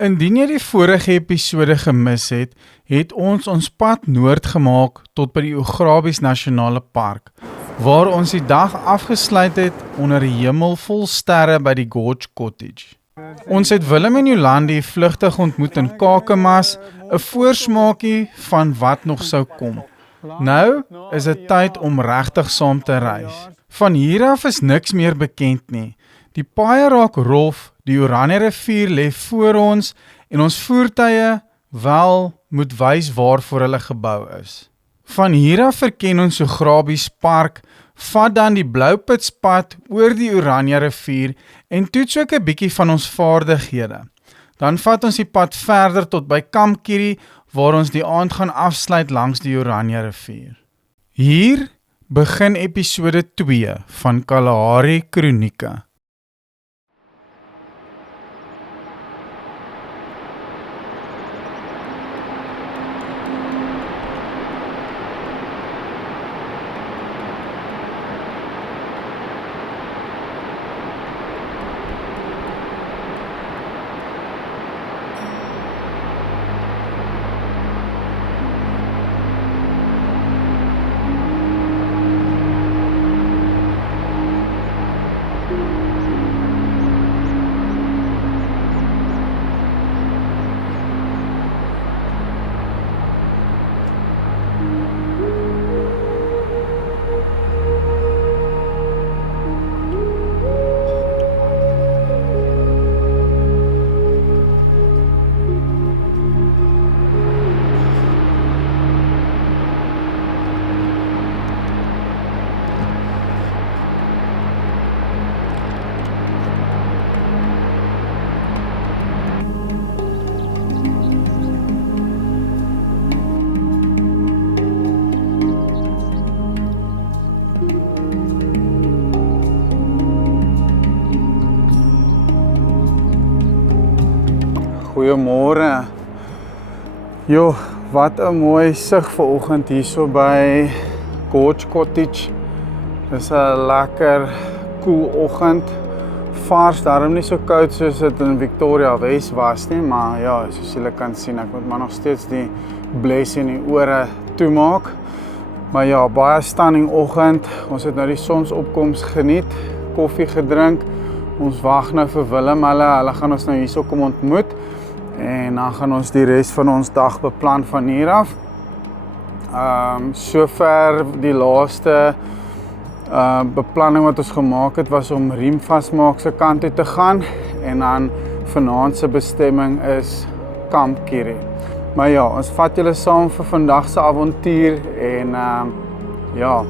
Indien jy die vorige episode gemis het, het ons pad noord gemaak tot by die Ograbies Nasionale Park, waar ons die dag afgesluit het onder 'n hemel vol sterre by die Gorge Cottage. Ons het Willem en Jolandi vlugtig ontmoet in Kakamas, 'n voorsmaakie van wat nog sou kom. Nou is dit tyd om regtig saam te reis. Van hier af is niks meer bekend nie. Die paaie raak rof, die Oranje rivier lê voor ons en ons voertuie wel moet wys waarvoor hulle gebou is. Van hier af verken ons Ograbies Park, vat dan die Bloupitspad oor die Oranje rivier en toets ook 'n bietjie van ons vaardighede. Dan vat ons die pad verder tot by Kamp Kierie, waar ons die aand gaan afsluit langs die Oranje rivier. Hier begin episode 2 van Kalahari Kronieke. Goeiemôre. Jo, wat 'n mooi sig vanoggend hierso by Gorge Cottage. Dis 'n lekker koel oggend. Vars, daarom nie so koud soos dit in Victoria Wes was nie, maar ja, soos julle kan sien, ek moet maar nog steeds die bles in die ore toemaak. Maar ja, baie stunning oggend. Ons het nou die sonsopkoms geniet, koffie gedrink. Ons wag nou vir Willem, hulle gaan ons nou hierso kom ontmoet. En dan gaan ons die res van ons dag beplan van hier af. Sover die laaste beplanning wat ons gemaak het, was om riem vasmaak se kant toe te gaan. En dan vanaand se bestemming is Kamp Kierie. Maar ja, ons vat julle saam vir vandag se avontuur. En ja,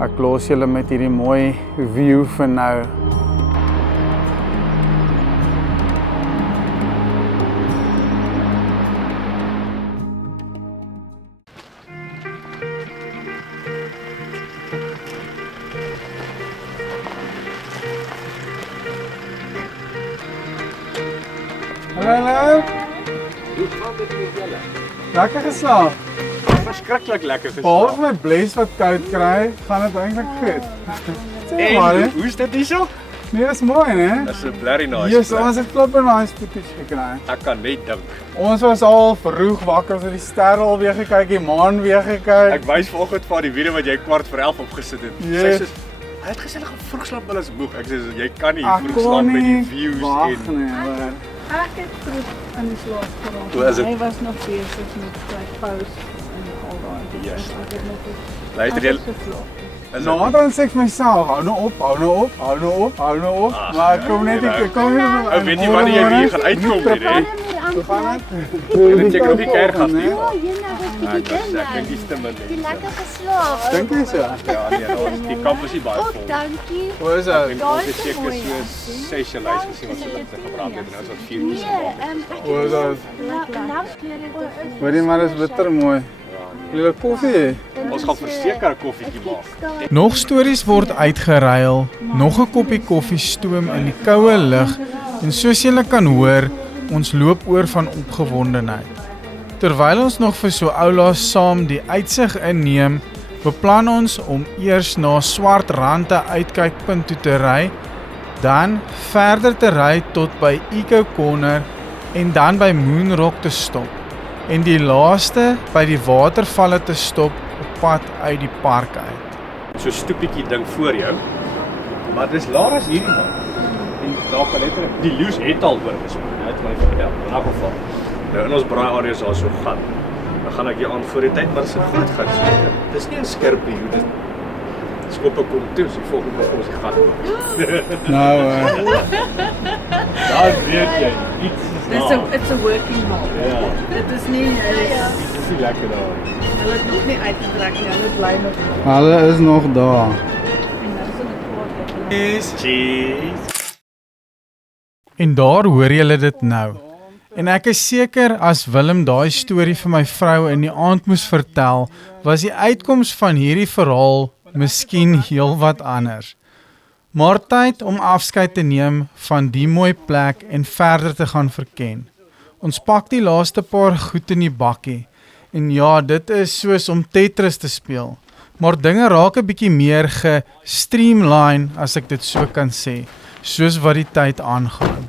ek los julle met hierdie mooi view vir nou. Hallo. Hoe gaan dit met julle? Lekker geslaap. Verskriklik lekker geslaap. Behalve my bles wat koud kry, gaan dit eintlik goed. Sê maar, hè? Hoe's dit hierso? Nee, dis mooi, hè? Dis 'n blerry nice. Yes, ons het klop en nice footage gekry. Ek kan net dink. Ons was al vroeg wakker, ons het die sterre al weer gekyk, die maan weer gekyk. Ek wys vanoggend vir die video wat jy 11:15 opgesit het. Yes. Sy sê, hy het gesê hulle gaan vroeg slaap, hulle is moeg. Ek sê jy kan nie vroeg slaap met die views en Ek het vroeg in die slaap geraak. Hoe is dit? Hy was nog besig met sy post en al daai. Yes. Ek het nog luister jy Nou, dan sê ek vir myself, hou nou op. Maar ek kom net ek kom nie. Ek weet nie wanneer jy weer gaan uitkom nie, hè. Hoe gaan dit? Jy het seker op die kerk gaan nie. Ja, jy nou Ek dink die stemme jy net. lekker geslaap. Dink jy so? Ja, nee, die kamp is nie baie Oh, vol. dankie. Hoe is En dit? ons het seker so 6 lys gesien wat hulle gebrand het en nou is dit 4 kies gemaak. Hoe is dit? Nou, Hoorie maar, is bitter mooi. Wil jy koffie? Ons gaan verseker 'n koffietjie maak. Nog stories word uitgeruil, nog 'n koppie koffie stoom in die koue lug en soos julle kan hoor, ons loop oor van opgewondenheid. Terwyl ons nog vir so oulaas saam die uitsig inneem, beplan ons om eers na Swart Rande uitkykpunt toe te ry, dan verder te ry tot by Eco Corner en dan by Moonrock te stop en die laaste by die watervalle te stop op pad uit die park uit. So 'n stoepietjie ding voor jou. Maar dis laer as hierdie man. En daar kan letterlik die leeu's het al oor gespring. Hy het my vertel. In 'n geval. Nou in ons braai areas daar so gat. Dan gaan ek jou aan voor die tyd, maar dit is 'n groot gat so. Dis nie 'n skurpie hoe dit skoppe kom toe, so die volgende keer ons die gat oop. Nou, Daar weet jy, iets is daar. It's a working hole. Ja, Dit is nie, iets is nie lekker daar. hulle het nog nie uitgetrek nie, hulle bly nog. hulle is nog daar. En nou is dit kwaad. Cheese. En daar hoor julle dit nou. En ek is seker as Willem daai storie vir my vrou in die aand moes vertel, was die uitkoms van hierdie verhaal miskien heel wat anders. Maar tyd om afskeid te neem van die mooi plek en verder te gaan verken. Ons pak die laaste paar goed in die bakkie. En ja, dit is soos om Tetris te speel. Maar dinge raak 'n bietjie meer gestreamline, as ek dit so kan sê, soos wat die tyd aangaan.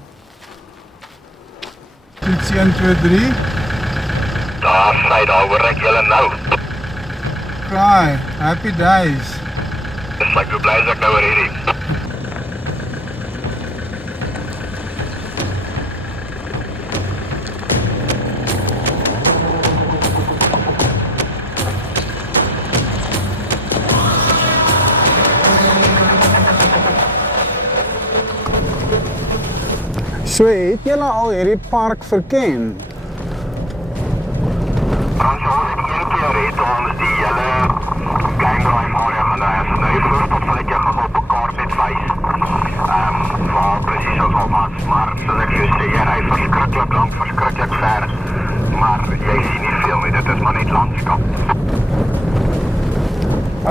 Toets 1, 2, 3. Daar sy, daar hoor ek julle nou. Cry, happy days. Dis like hoe bly is ek nou oor hierdie. So het julle al hierdie park verken? Frans, ons een keer het ons die hele game drive area gedraai. As nou die voorstad sal ek jou gou op 'n kaart net wys. Waar presies ons al was. Maar soos ek jou sê, jy ry verskriklik lank, verskriklik ver. Maar jy sien nie veel nie, dit is maar net landskap.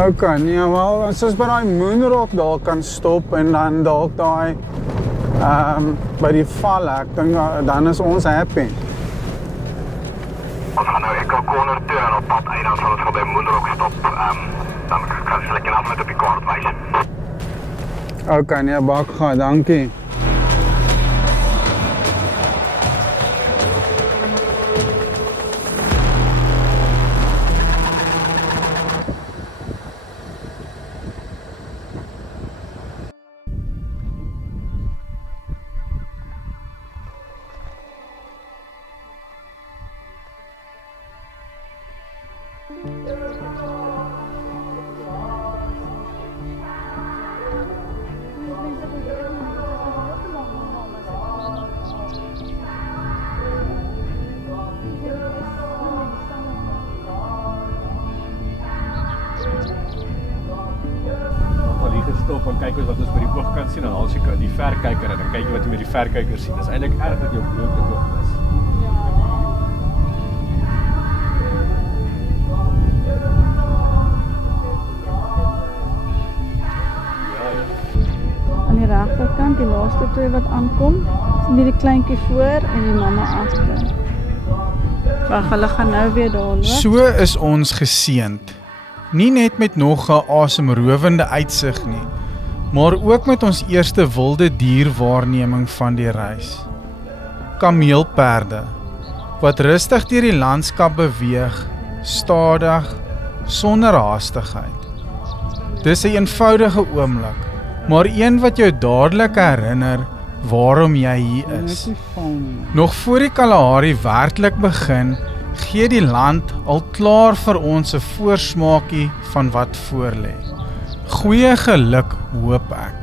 Okay, nee, wel, as ons by daai Moonrock daar kan stop en dan dalk daai by die valle, ek dink dan is ons happy. Ons gaan nou Echo Corner toe en op pad uit, dan sal ons voor by Moonrock stop. Dan sal ek net met op die kaart wys. Okay, nee, bakga, dankie. Stop en kyk wat ons by die oog kan sien en als jy die verkyker en dan kyk jy wat jy met die verkyker sien. Dis eintlik erg dat jou blote oog is. Aan die regterkant, die laaste twee wat aankom, sien jy die kleintjie voor en die mamma agter. Wag, hulle gaan nou weer daar loop. So is ons geseënd. Nie net met nog 'n asemrowende uitsig nie, maar ook met ons eerste wilde dierwaarneming van die reis. Kameelperde, wat rustig deur die landskap beweeg, stadig, sonder haastigheid. Dis 'n eenvoudige oomblik, maar een wat jou dadelik herinner waarom jy hier is. Nog voor die Kalahari werklik begin, gee die land al klaar vir ons 'n voorsmaakie van wat voorlê. Goeie geluk, hoop ek.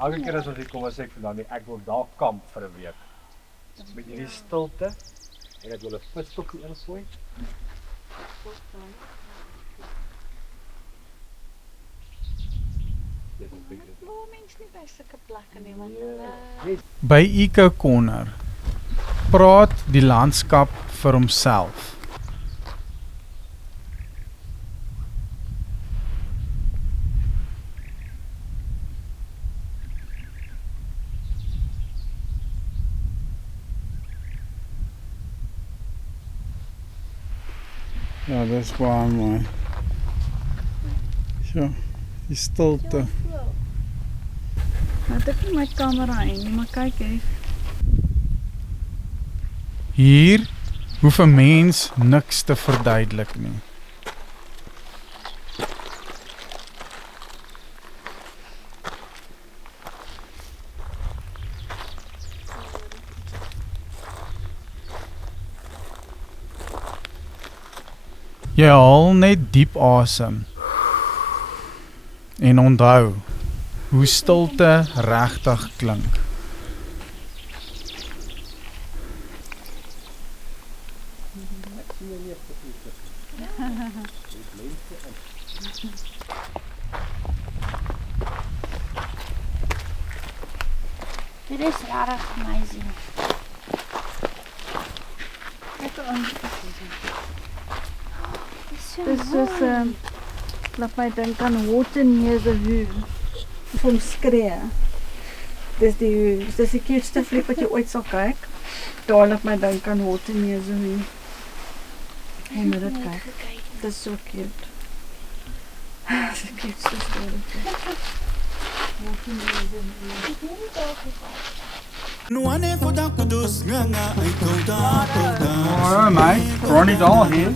Elke keer as ons hier kom, as ek dan ek wil daar kamp vir 'n week. Met hierdie stilte en ek wil 'n visstokkie ingooi. By Eco Corner praat die landskap vir homself. Ja, dis baie mooi. So, die stilte. Nou, ek nie my kamera in, maar kyk hier. Hier hoef 'n mens niks te verduidelik nie. Jy haal net diep asem. En onthou hoe stilte regtig klink. Dit is regtig amazing. Dis soos laat my dink aan Waterneuse Hue. Van skree. Dis die cuteste fliek wat jy ooit sal kyk. Daar laat my dink aan Waterneuse Hue. Hey, moet dit kyk. Dis so cute. Dis die cuteste storie. Alright, mate. Ronnie Doll here.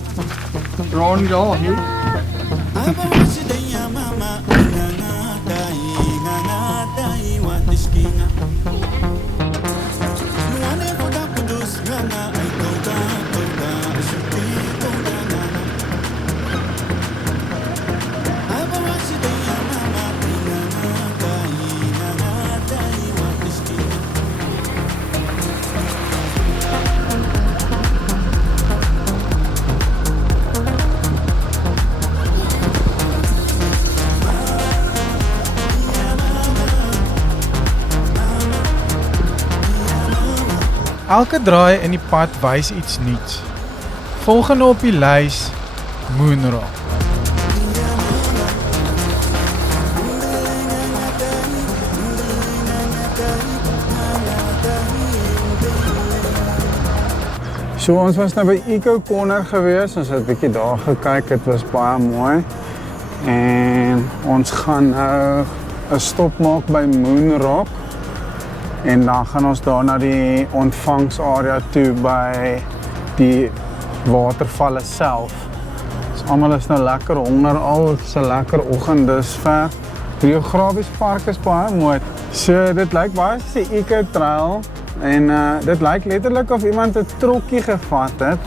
Ronnie Doll here. Elke draai in die pad wys iets nuuts. Volgende op die lys, Moonrock. So ons was nou by Eco Corner gewees, ons het 'n bietjie daar gekyk, dit was baie mooi. En ons gaan nou 'n stop maak by Moonrock. En dan gaan ons daar na die ontvangsarea toe by die watervalle self. Dus almal is nou lekker honger al, het is 'n lekker oggend dusver. Die Geografiese park is baie mooi. So dit lyk baie soos 'n eco-trail en dit lyk letterlik of iemand 'n trokkie gevat het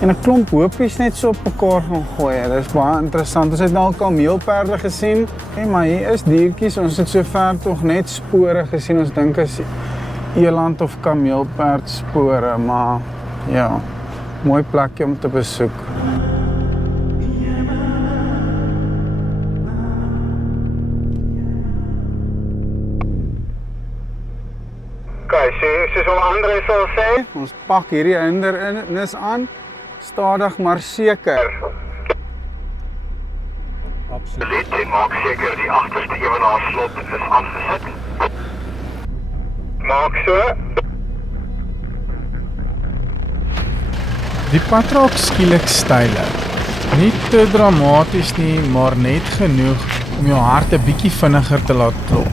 en 'n klomp hoopies net so op mekaar gaan gooi. Dit is baie interessant. Ons het nou al kameelperde gesien, maar hier is diertjies. Ons het sover tog net spore gesien. Ons dink is eland of kameelperd spore, maar ja, mooi plekjie om te besoek. Okay, soos Andre sal sê, ons pak hierdie hindernis aan. Stadig maar seker. Absoluut, en maak seker die agterste ewenaarslot is afgesit. Maak so. Die pad raak skielik steiler. Nie te dramaties nie, maar net genoeg om jou hart 'n bietjie vinniger te laat klop.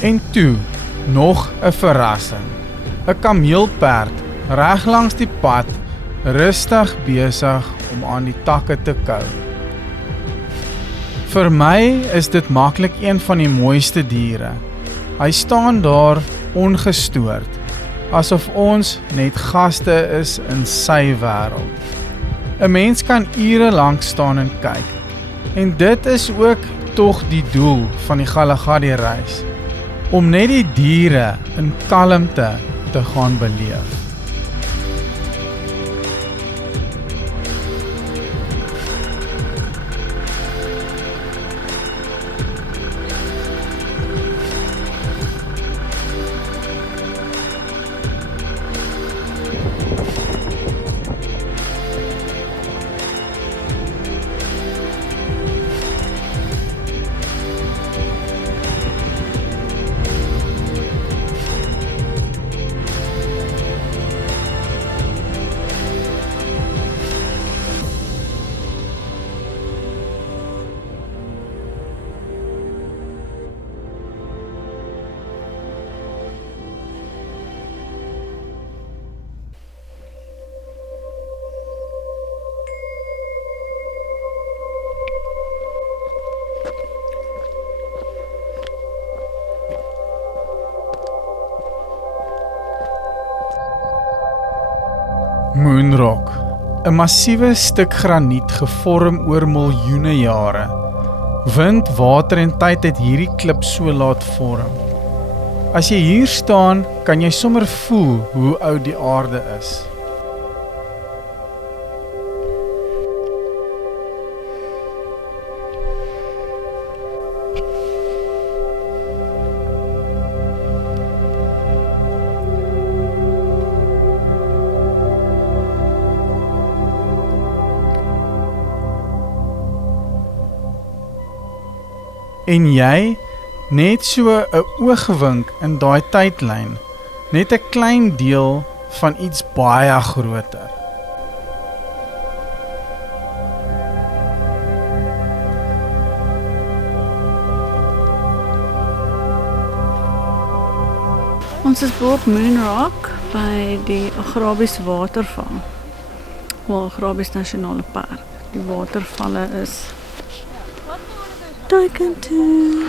En toe, nog 'n verrassing. 'n Kameelperd reg langs die pad, rustig besig om aan die takke te kou. Vir my is dit maklik een van die mooiste diere. Hy staan daar ongestoord, asof ons net gaste is in sy wêreld. 'n Mens kan ure lank staan en kyk. En dit is ook tog die doel van die Galagadi reis, om net die diere in kalmte te gaan beleef. Moonrock, 'n massiewe stuk graniet gevorm oor miljoene jare. Wind, water en tyd het hierdie klip so laat vorm. As jy hier staan, kan jy sommer voel hoe oud die aarde is. En jy, net so 'n oogwink in daai tydlyn, net 'n klein deel van iets baie groter. Ons is bo op Moonrock by die Agrabies waterval, waar Agrabies Nasionale Park. Die watervalle is Duikentoe.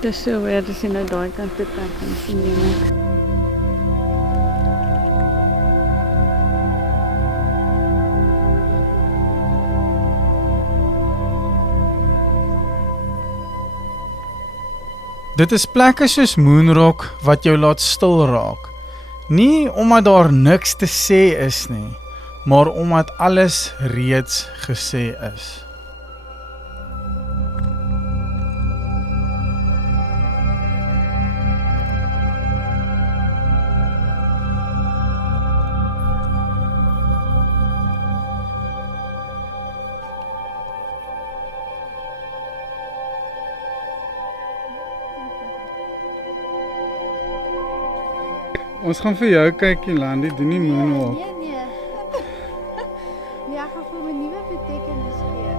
Dis so weer, dis nou Duikentoe kan sien niks. Dit is plekke soos Moonrock wat jou laat stil raak. Nie omdat daar niks te sê is nie, maar omdat alles reeds gesê is. Ons gaan vir jou kyk, Jolandi, doen nie Moonwalk. Nee. Ja, ek gaan vir my nuwe betekenis gee.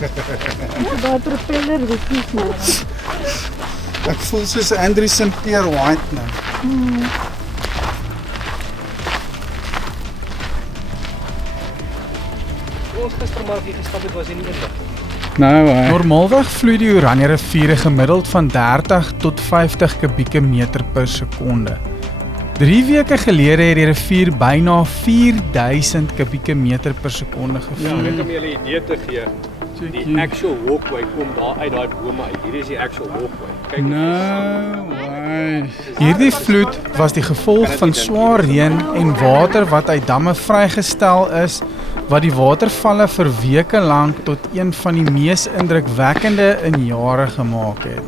Daar propeller wiekies maar. Ek voel soos Andrew St. Pierre White nou. Ons gistermiddag hier gestap het, was hy nie inlig. Nou, normaalweg vloei die Oranje rivier gemiddeld van 30 tot 50 kubieke meter per sekonde. 3 weke gelede het die rivier byna 4000 kubieke meter per sekonde Ja, gevloei. net om julle 'n idee te gee. Die actual walkway kom daar uit daai bome uit. Hier is die actual walkway. Kyk Hierdie vloed was die gevolg van swaar reën en water wat uit damme vrygestel is, wat die watervalle vir weke lank tot een van die mees indrukwekkende in jare gemaak het.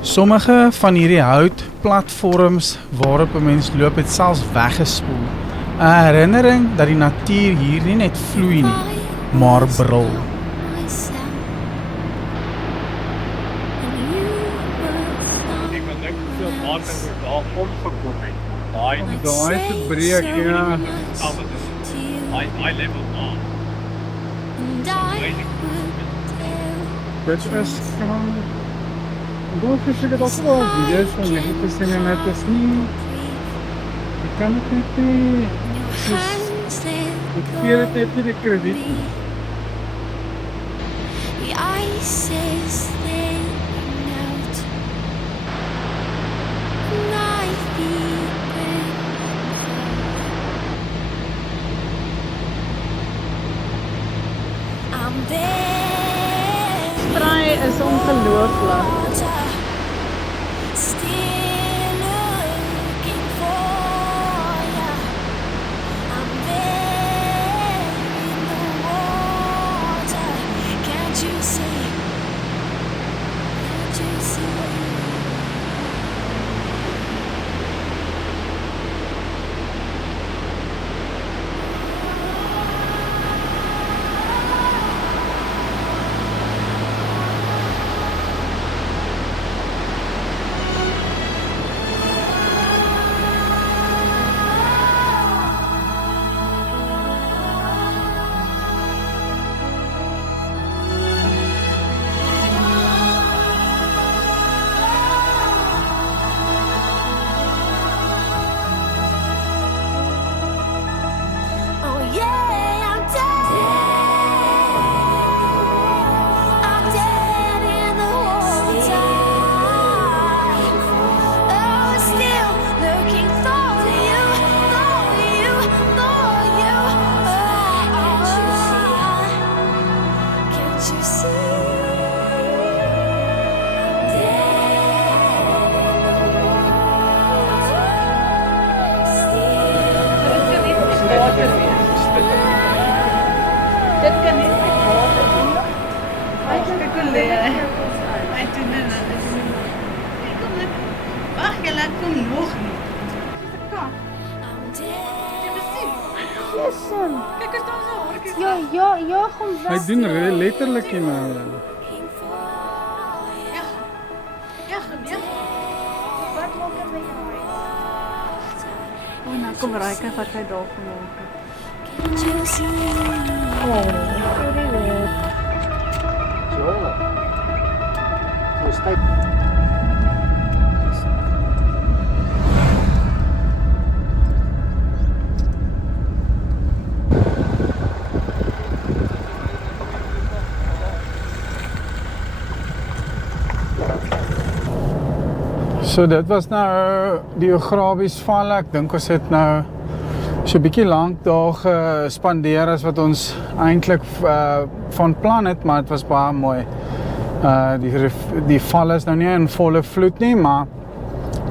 Sommige van hierdie houtplatforms waarop 'n mens loop het selfs weggespoel. 'n Herinnering dat die natuur hier nie net vloei nie, maar brul. Ek kan dink hoeveel water daar omgekom het. Daai Daai te breek, ja. Daai level daar. Dit is Goed, ik heb ook wel video's van jullie gezien en het is niet... Ik kan het niet... Ik keer het net niet de krediet. The ice is thinning out. My feet burn. I'm there. Spraai is ongelooflik. Still looking for ya. I'm there in the water. Can't you see? Can't you see? Oh yeah, I'm dead. I'm dead in the water. Oh, still looking for you, for you, for you. Can't you see? I'm dead in the water. Dit kan nie met water doen. Hy spekuleer. Hy doen dit nou. Kom net. Wag, jy laat kom nog nie. Dis 'n kat. I'm dead. Listen. Kyk, is daar so 'n hartjie. Ja, kom weg. Hy doen letterlik nie maar. Looking for ya. Ja, nee. Wat maak dit met jou? O, nou kom Ryke wat hy daar gemaak het. Can't you see? So dit was nou die Ograbies valle. Ek dink ons het nou so 'n bietjie lank daar gespandeer as wat ons eintlik van plan het, maar dit was baie mooi. Die val is nou nie in volle vloed nie, maar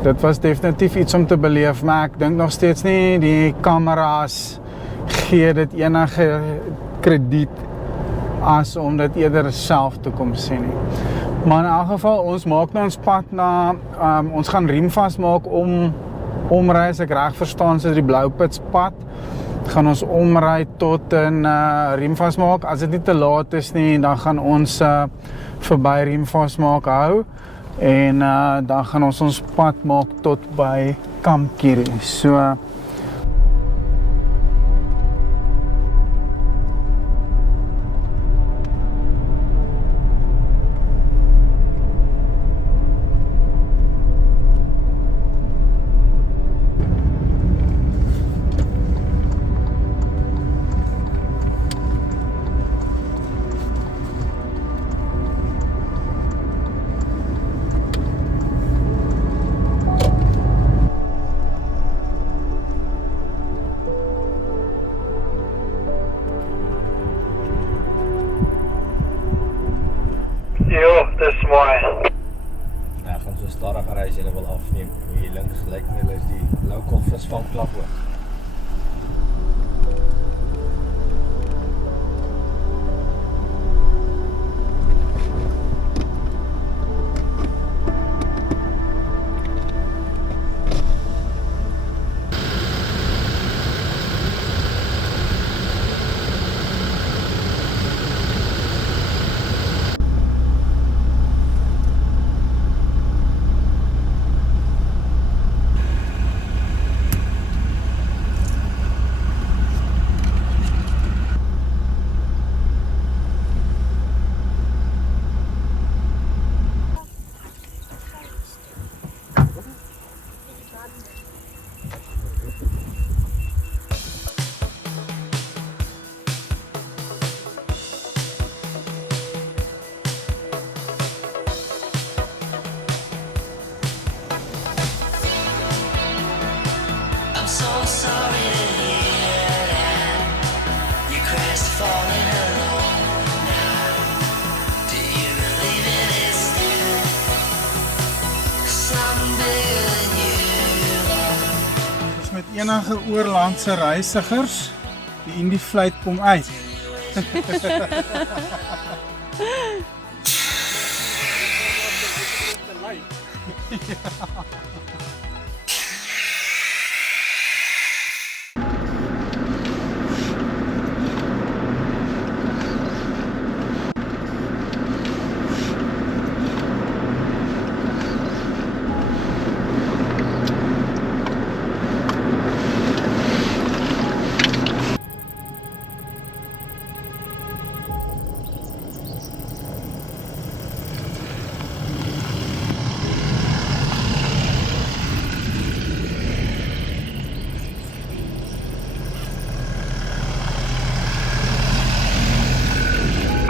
dit was definitief iets om te beleef, maar ek dink nog steeds nie die kameras gee dit enige krediet as om dit eerder self te kom sien nie. Maar in elk geval, ons maak nou ons pad na, ons gaan riem vasmaak omry, as ek reg verstaan, so die Bloupitspad, gaan ons omry tot in riem vasmaak. As dit nie te laat is nie, dan gaan ons verby riem vasmaak hou, en dan gaan ons pad maak tot by Kamp Kierie. So, as jy wil afneem. Hier links lyk my is die local visvangklap ook. I'm so sorry to hear that you crashed falling alone now. Do you believe it is still something bigger than you? Dis met enige oorlandse reisigers, die Indie Flight kom uit.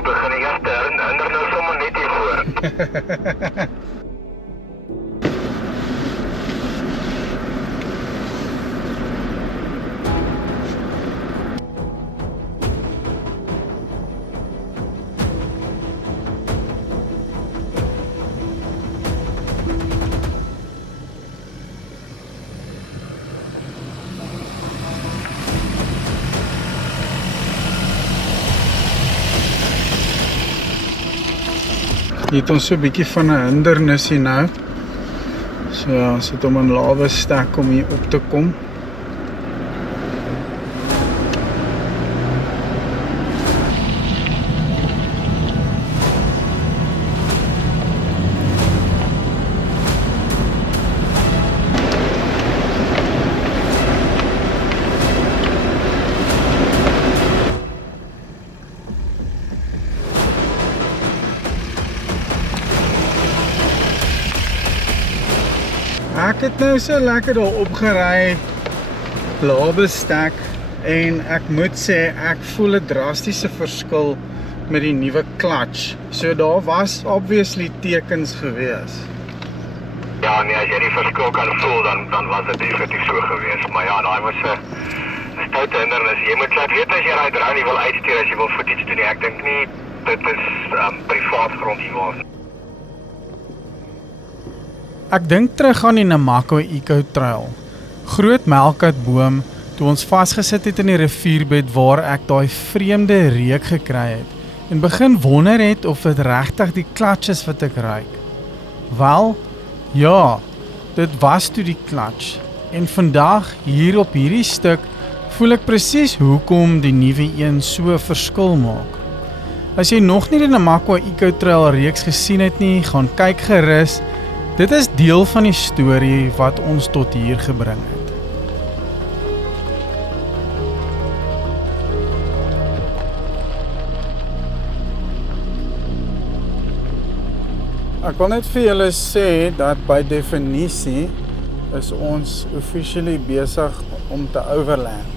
Begin die eerste hindernis sommer net hier voor. Hier het ons so 'n bietjie van 'n hindernis hier nou. So ons het om 'n lawe stek om hier op te kom. Ek het nou so lekker daar opgery, lawe stek, en ek moet sê ek voel 'n drastiese verskil met die nuwe clutch. So daar was obviously tekens gewees. Ja, nee, as jy die verskil kan voel, dan was dit definitief so geweest. Maar ja, daai was 'n stoute hindernis. Jy moet laat weet as jy daai draai nie wil uitstuur as jy wil voet iets doen nie. Ek dink nie dit is privaat grond hier was. Ek dink terug aan die Namakwa Eco Trail. Groot melkatboom toe ons vasgesit het in die rivierbed waar ek daai vreemde reuk gekry het en begin wonder het of dit regtig die clutch is wat ek ruik. Wel, ja, dit was toe die clutch. En vandag hier op hierdie stuk voel ek presies hoekom die nuwe een so verskil maak. As jy nog nie die Namakwa Eco Trail reeks gesien het nie, gaan kyk gerus. Dit is deel van die storie wat ons tot hier gebring het. Ek wil net vir julle sê dat by definisie is ons officially besig om te overland.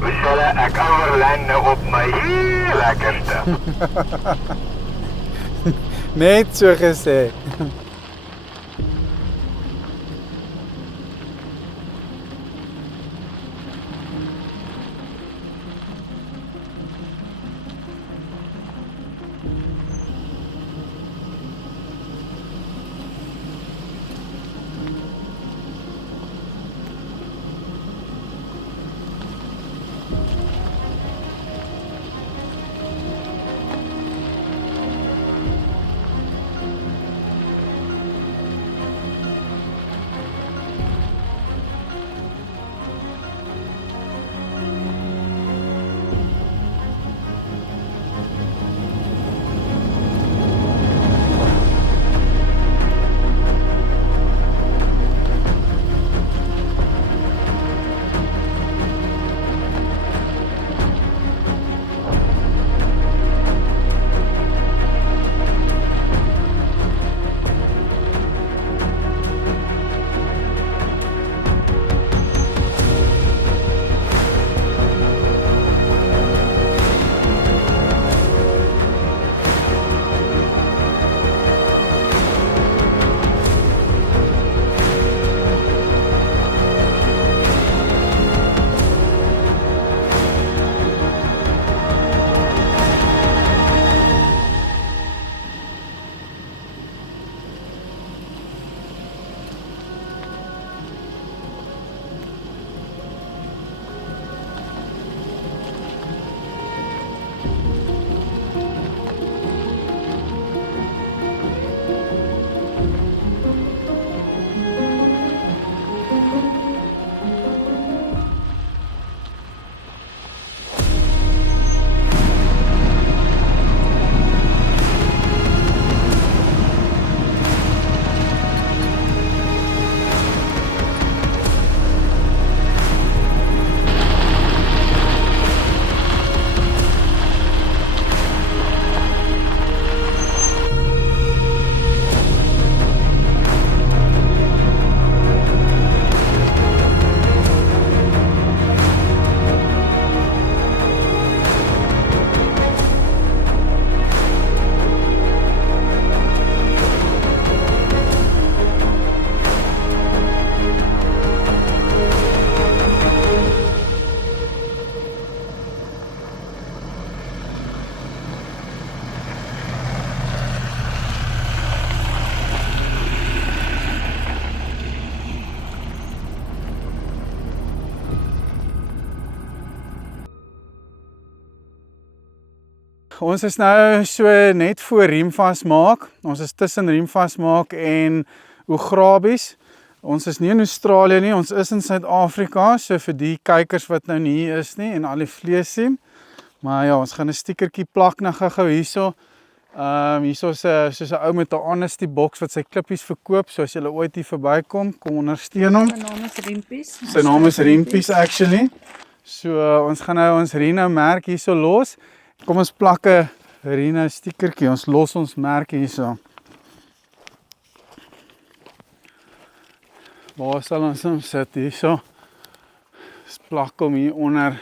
Michelle, ek overland nou op my heel lekkerste. Net so gesê. ons is nou so net voor Riemvasmaak. Ons is tussen Riemvasmaak en Oegrabies. Ons is nie in Australië nie, ons is in Suid-Afrika, so vir die kykers wat nou nie hier is nie en al die vlees sien. Maar ja, ons gaan 'n stickertjie plak na gou hierso. Hierso is soos 'n ou met 'n honesty box wat sy klippies verkoop, so as jy ooit hier verbykom, kom ondersteun hom. My naam is Riempies. Sy naam is Riempies actually. So ons gaan nou ons Reno merk hierso los. Kom ons plak 'n Reno stickertjie, ons los ons merk hierso. Waar sal ons hom sit hierso? Ons plak hom hier onder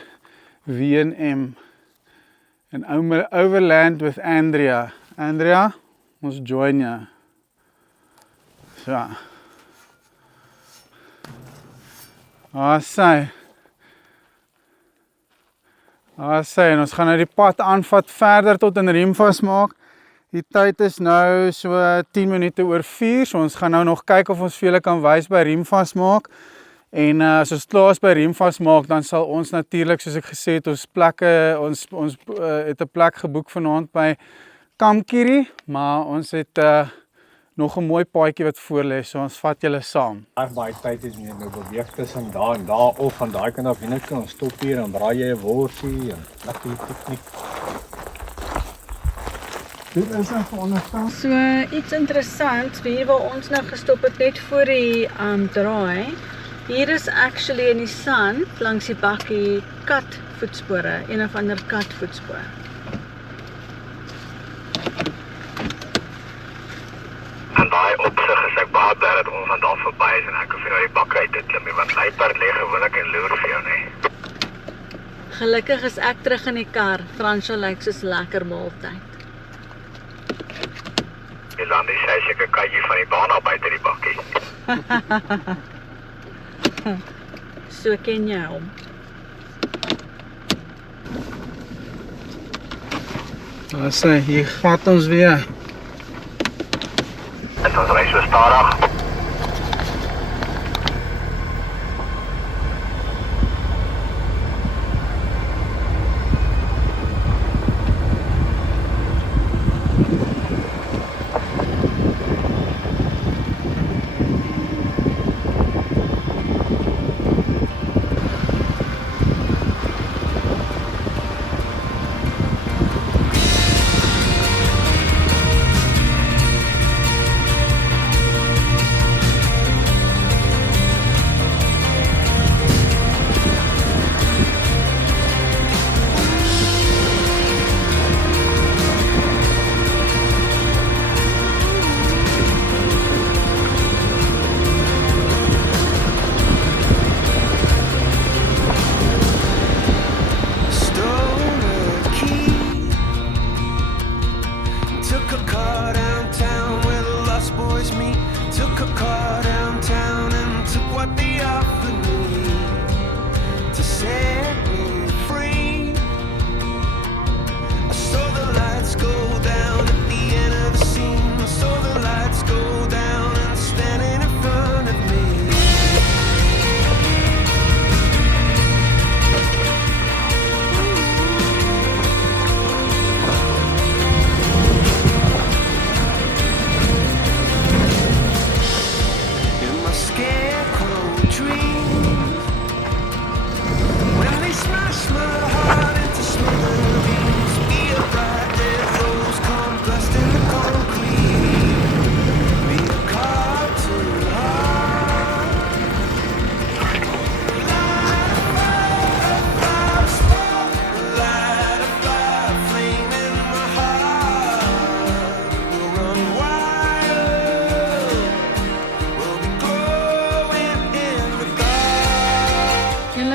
W&M. En Overland with Andrea. Andrea, ons join jou. So. En ons gaan nou die pad aanvat verder tot in Riemvasmaak. Die tyd is nou so 10 minute oor 4, so ons gaan nou nog kyk of ons vir julle kan wys by Riemvasmaak. En as ons klaar is by Riemvasmaak, dan sal ons natuurlik, soos ek gesê het, ons het 'n plek geboek vanaand by Kamkiri, maar ons het nog 'n mooi paadjie wat voor lê, so ons vat julle saam. Baie tyd is nie nou beweeg tussen daar en daar of van daai kant af net ons stop hier en braai jy 'n worsie en lekker piknik. Dit is nou veronderstel. So iets interessants, hier waar ons nou gestop het net voor die draai. Hier is actually in die sand langs die bakkie katvoetspore, een of ander katvoetspoor. In daai opsig is ek baie bly dat ons van daar verby is en ek kan vir nou die bak uit dit klim, want luiperd lê gewoonlik en loer vir jou nie. Gelukkig is ek terug in die kar. Fransjo lyk soos lekker maaltyd. Jolandi sê seker kan jy van die baan af buite die bakkie. So ken jy hom. Hier vat ons weer. En ons ry so stadig.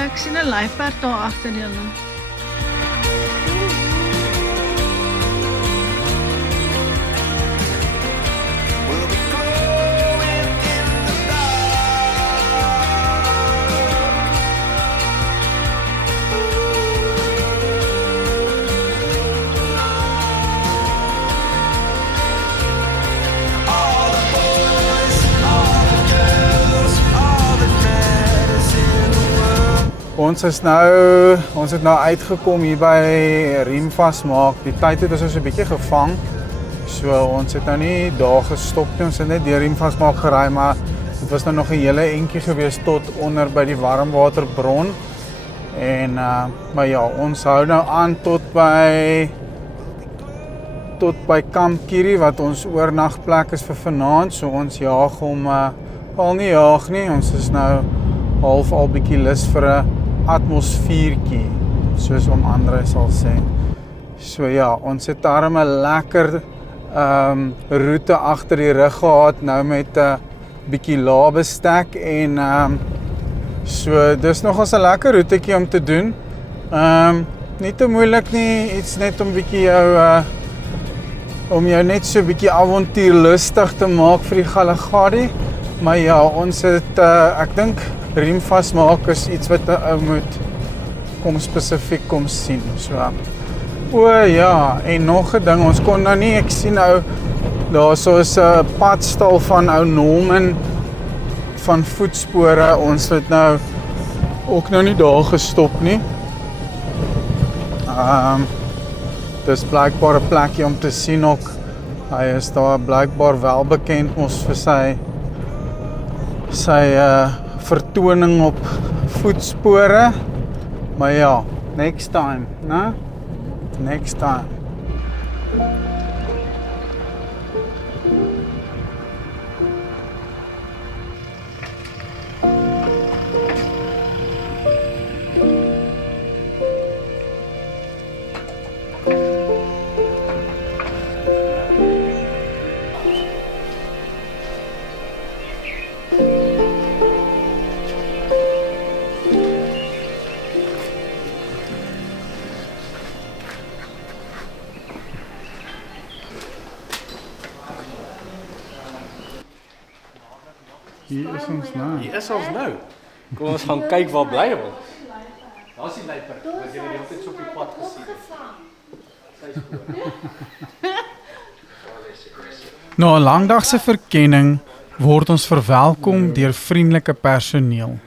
Ek sien 'n luiperd daar agter julle. Ons het nou uitgekom hier by riemvasmaak. Die tyd het ons 'n bietjie gevang. So ons het nou nie daar gestop nie. Ons het net deur riemvasmaak gery, maar dit was nou nog 'n hele entjie gewees tot onder by die warmwaterbron. En maar ja, ons hou nou aan tot by Kamp Kiri wat ons oornagplek is vir vanaand. So ons jaag hom al nie jaag nie. Ons is nou half al bietjie lus vir 'n atmosfeertjie, soos oom Andre sal sê. So ja, ons het darm 'n lekker roete agter die rug gehad nou met 'n bietjie lae bestek en so dis nogals 'n lekker roetjie om te doen. Nie te moeilik nie, iets net om bietjie jou om jou net so bietjie avontuurlustig te maak vir die Kalahari. Maar ja, ons het ek dink riemvasmaak is iets wat 'n ou moet spesifiek kom sien. So o ja, en nog 'n ding, ons kon nou nie, ek sien nou daarso is 'n padstal van ou Norman van voetspore. Ons het nou ook nou nie daar gestop nie. Dis blykbaar 'n plekkie om te sien ook. Hy is daar blykbaar wel bekend mos vir sy vertoning op voetspore. Maar ja, next time, né? Next time. Hier is ons nou. Hier is ons nou. Kom ons gaan kyk waar bly ons. Daar's die luiper. Wat jy die hele tyd so op die pad gesien het. Na 'n langdagse verkenning word ons verwelkom deur vriendelike personeel.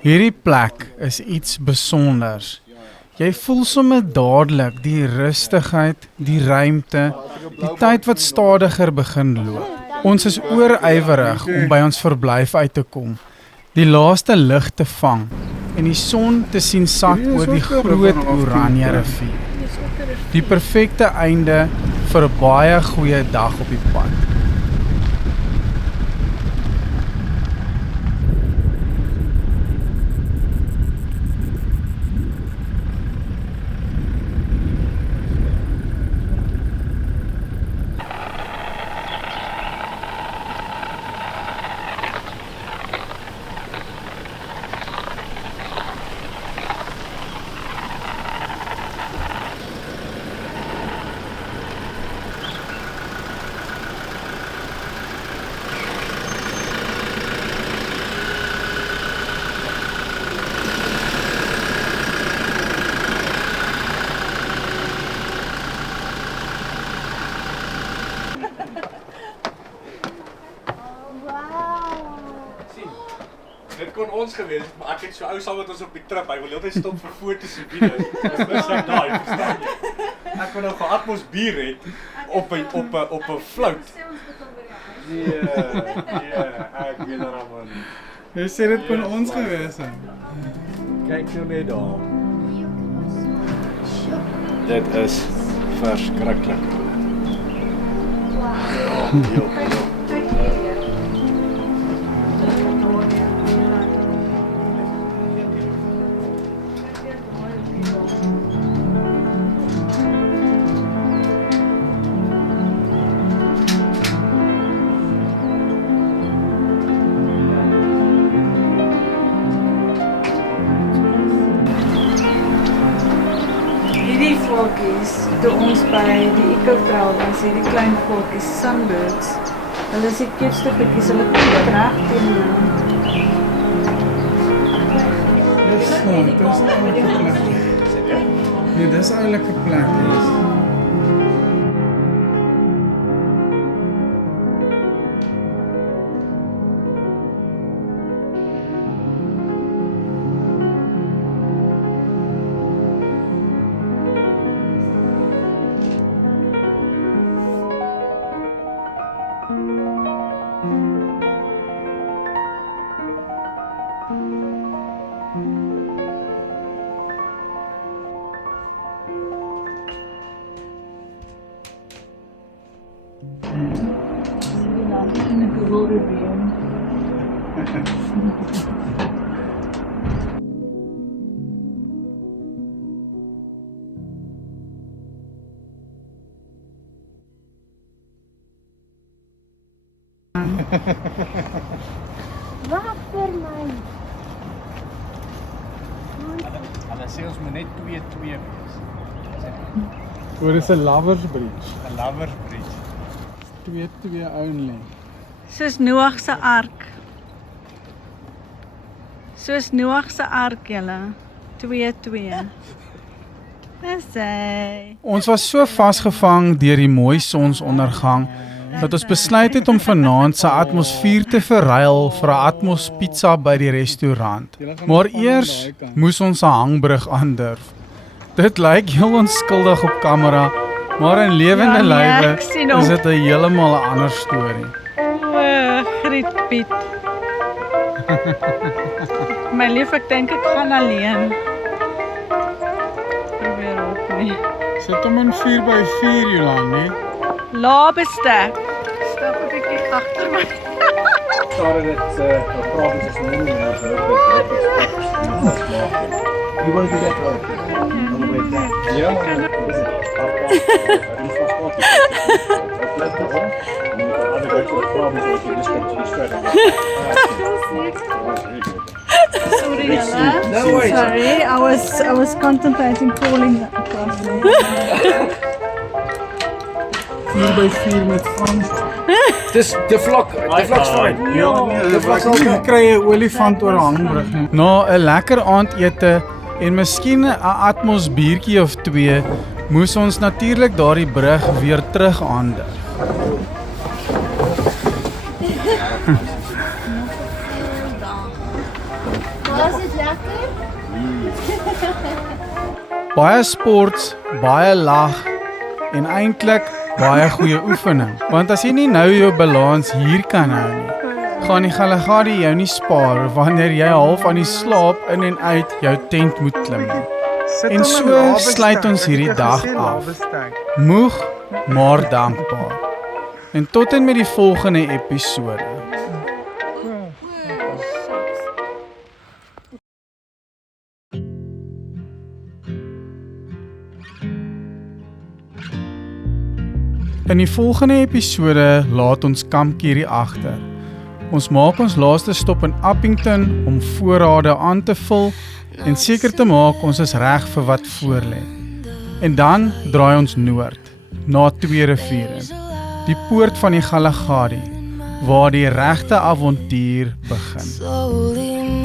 Hierdie plek is iets besonders. Jy voel sommer dadelik die rustigheid, die ruimte, die tyd wat stadiger begin loop. Ons is oorywerig om by ons verblyf uit te kom, die laaste lig te vang en die son te sien sak oor die groot Oranje rivier. Die perfekte einde vir 'n baie goeie dag op die pad. Dit kon ons gewees het, maar ek het so ou saam met ons op die trip. Hy wil altyd stop vir foto's en video's. Dis mis ek daai, verstaan jy? Ek wil nou vir atmosfeer hê op 'n float. Nee, ek weet daarvan. Jy sê dit kon ons gewees het. Kyk nou net daar. Dit is verskriklik. Wow. Hierdie voeltjies, toe ons by die eco-trail was, hierdie klein voeltjies, sunbirds, hulle is die cuteste bietjies, hulle kom reg teen jou. Dis eintlik 'n plek. Nee, dis eintlik 'n plek. In 'n Google review. Wag vir my. Hulle sê ons moet net 2-2 wees. Oor is 'n lovers bridge. 'n Lovers bridge. 2 only. Soos Noag se ark. Soos Noag se ark julle. 2-2. Dis hy. Ons was so vasgevang deur die mooi sonsondergang dat ons besluit het om vanaand se atmosfeer te verruil vir 'n atmos pizza by die restaurant. Maar eers moes ons 'n hangbrug aandurf. Dit lyk heel onskuldig op kamera, maar in lewende Ja, nee, lywe ek sien hom. is dit 'n heeltemal 'n ander storie. O, Griet Piet. My lief, ek dink ek gaan alleen. Probeer ook nie. Sit hom in 4x4 Jolande. La bestek. Stap 'n bietjie agter my. Sorry dat province is nie meer so You want to do that Sorry, Jella. No worries. Sorry, I was contemplating calling across there. 4x4 met Frans. Dis die vlok fine. Jy kry 'n olifant oor 'n hangbrug nie. Na 'n lekker aandete en miskien 'n atmos biertjie of 2, moes ons natuurlik daardie brug weer terug aandurf. Was dit lekker? Baie sports, baie lag en eintlik baie goeie oefening. Want as jy nie nou jou balans hier kan hou nie, gaan die Kalahari jou nie spaar wanneer jy half aan die slaap in en uit jou tent moet klim nie. En so sluit ons hierdie dag af. Moeg, maar dankbaar. En tot en met die volgende episode. In die volgende episode laat ons Kampkierie agter. Ons maak ons laaste stop in Appington om voorrade aan te vul en seker te maak ons is reg vir wat voorlê. En dan draai ons noord na Twee Riviere, die poort van die Kalahari, waar die regte avontuur begin. Slowly